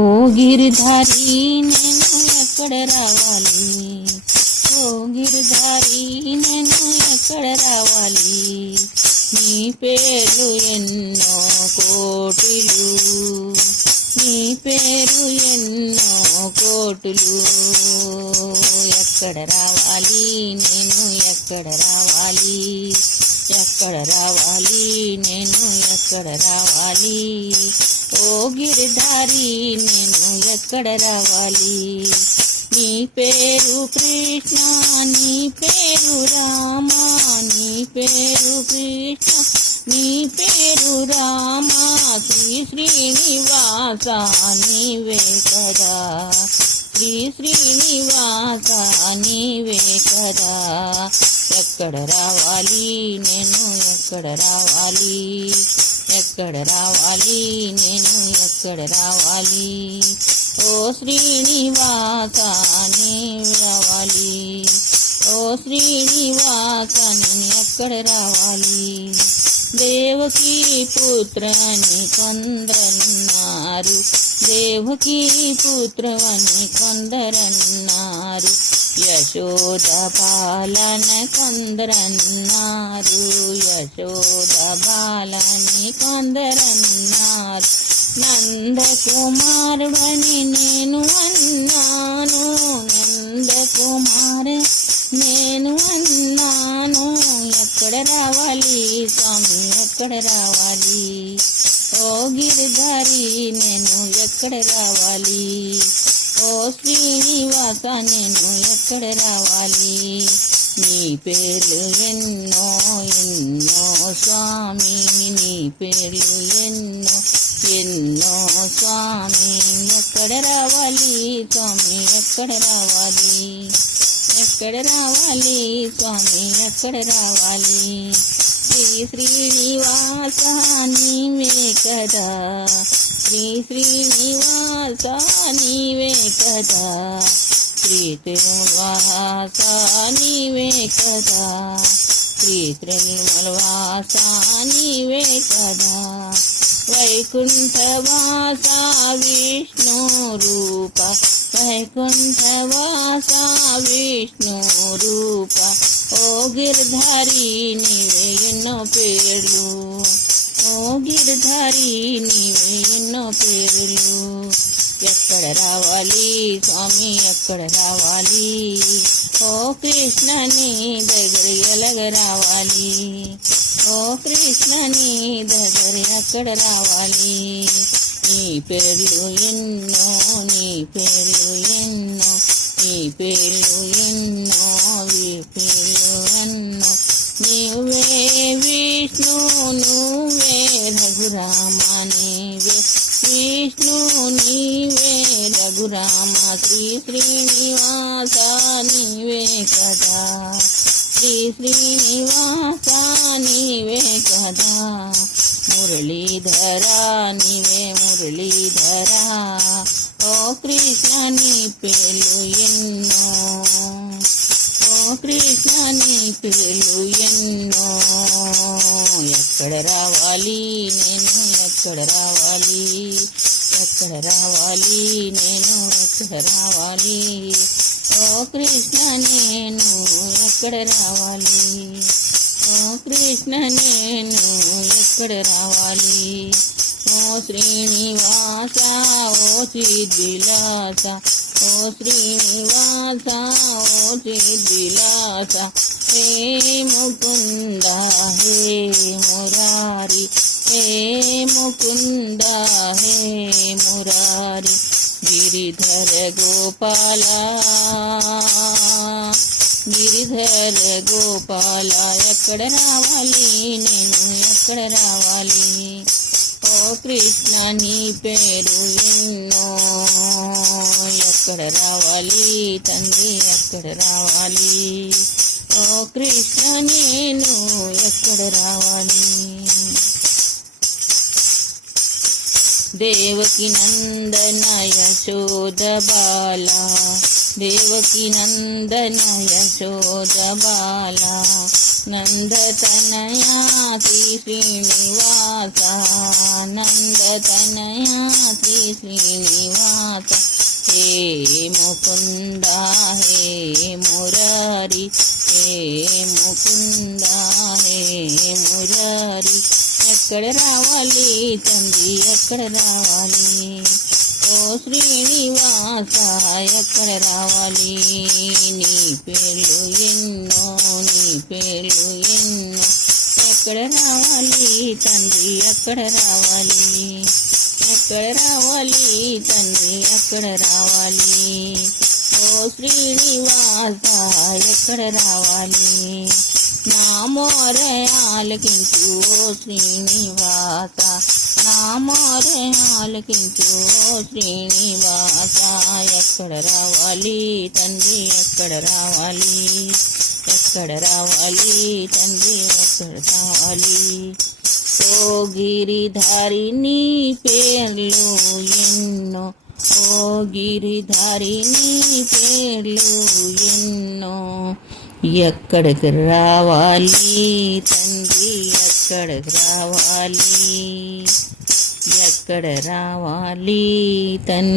ఓ గిరిధారి నేను ఎక్కడ రావాలి, ఓ గిరిధారి నేను ఎక్కడ రావాలి, నీ పేరు ఎన్నో కోటిలు, నీ పేరు ఎన్నో కోటులు, ఎక్కడ రావాలి నేను ఎక్కడ రావాలి, ఎక్కడ రావాలి నేను ఎక్కడ రావాలి, ఓ గిరిధారి నేను ఎక్కడ రావాలి, నీ పేరు కృష్ణ నీ పేరు రామ, నీ పేరు కృష్ణ నీ పేరు రామ, శ్రీ శ్రీనివాస నీవే కదా, శ్రీ శ్రీనివాస నీవే కదా, ఎక్కడ రావాలి నేను ఎక్కడ రావాలి, ఎక్కడ రావాలి నేను ఎక్కడ రావాలి, ఓ శ్రీనివాస నీవే రావాలి, ఓ శ్రీనివాస నేను ఎక్కడ రావాలి, దేవకీ పుత్రని కొందరన్నారు, దేవకీ పుత్రవని కొందరన్నారు, యశోద పాలన కొందరన్నారు, యశోద బాలని కొందరన్నారు, నందకుమారుడని నేను అన్నాను, నందకుమారు నేను అన్నాను, ఎక్కడ రావాలి స్వామి ఎక్కడ రావాలి, ఓ గిరిధారి నేను ఎక్కడ రావాలి, ఓ శ్రీనివాస నేను ఎక్కడ రావాలి, నీ పేర్లు ఎన్నో ఎన్నో స్వామి, నీ పేర్లు ఎన్నో ఎన్నో స్వామి, ఎక్కడ రావాలి స్వామి ఎక్కడ రావాలి, ఎక్కడ రావాలి స్వామి ఎక్కడ రావాలి, శ్రీ శ్రీనివాస నీవే కదా, శ్రీ శ్రీనివాస నీవే కదా, శ్రీ తిరుమలవాస నీవే కదా, శ్రీ తిరుమలవాస నీవే కదా, వైకుంఠవాస విష్ణు రూప, వైకుంఠవాస విష్ణు రూప, ఓ గిరిధారి నీవే ఎన్నో పేర్లు, ఓ గిరిధారి నీవే ఎన్నో పేర్లు, ఎక్కడ రావాలి స్వామి ఎక్కడ రావాలి, ఓ కృష్ణ నీ దగ్గర ఎలాగ రావాలి, ఓ కృష్ణ నీ దగ్గర ఎక్కడ రావాలి, నీ పేర్లు ఎన్నో నీ పేర్లు ఎన్నో, నీ పేర్లు ఎన్నో నీ పేర్లు ఎన్నో, నీవే విష్ణు నువ్వే రఘురామ, నీవే విష్ణు నీవే రఘురామ, శ్రీ శ్రీనివాస నీవే కదా, శ్రీ శ్రీనివాస నీవే కదా, మురళీధర నీవే మురళీధర, ఓ కృష్ణ నీ పేర్లు ఎన్నో, ఓ కృష్ణ నీ పేర్లు ఎన్నో, ఎక్కడ రావాలి నేను ఎక్కడ రావాలి, ఎక్కడ రావాలి నేను ఎక్కడ రావాలి, ఓ కృష్ణ నేను ఎక్కడ రావాలి, ఓ కృష్ణ నేను ఎక్కడ రావాలి, ఓ శ్రీనివాస ఓ చిద్విలాస, ఓ శ్రీనివాస ఓ చిద్విలాస, హే ముకుంద హే మురారి, హే ముకుంద హే మురారి, గిరిధర గోపాల, గిరిధర గోపాల, ఎక్కడ రావాలి నేను ఎక్కడ రావాలి, ఓ కృష్ణ నీ పేరు ఎన్నో, ఎక్కడ రావాలి తండ్రి ఎక్కడ రావాలి, ఓ కృష్ణ నేను ఎక్కడ రావాలి, దేవకి నందన యశోద బాల, దేవకి నందన యశోద బాల, నందతనయా శ్రీ శ్రీనివాస నందతనయా శ్రీ శ్రీనివాస హే ముకుంద హే మురారి హే ముకుంద హే మురారి ఎక్కడ రావాలి తండ్రి ఎక్కడ రావాలి ఓ శ్రీనివాస ఎక్కడ రావాలి నీ పేర్లు ఎన్నో నీ పేర్లు ఎన్నో ఎక్కడ రావాలి తండ్రి ఎక్కడ రావాలి ఎక్కడ రావాలి తండ్రి ఎక్కడ రావాలి ఓ శ్రీనివాస ఎక్కడ రావాలి నా మోరే ఆలకించు ఓ శ్రీనివాస నా మోరే ఆలకించు ఓ శ్రీనివాస ఎక్కడ రావాలి తండ్రి ఎక్కడ రావాలి ఎక్కడ రావాలి తండ్రి ఎక్కడ రావాలి ఓ గిరిధారి నీ పేర్లు ఎన్నో ఓ గిరిధారి నీ పేర్లు ఎన్నో ఎక్కడికి రావాలి తండ్రి ఎక్కడికి రావాలి ఎక్కడ రావాలి తండ్రి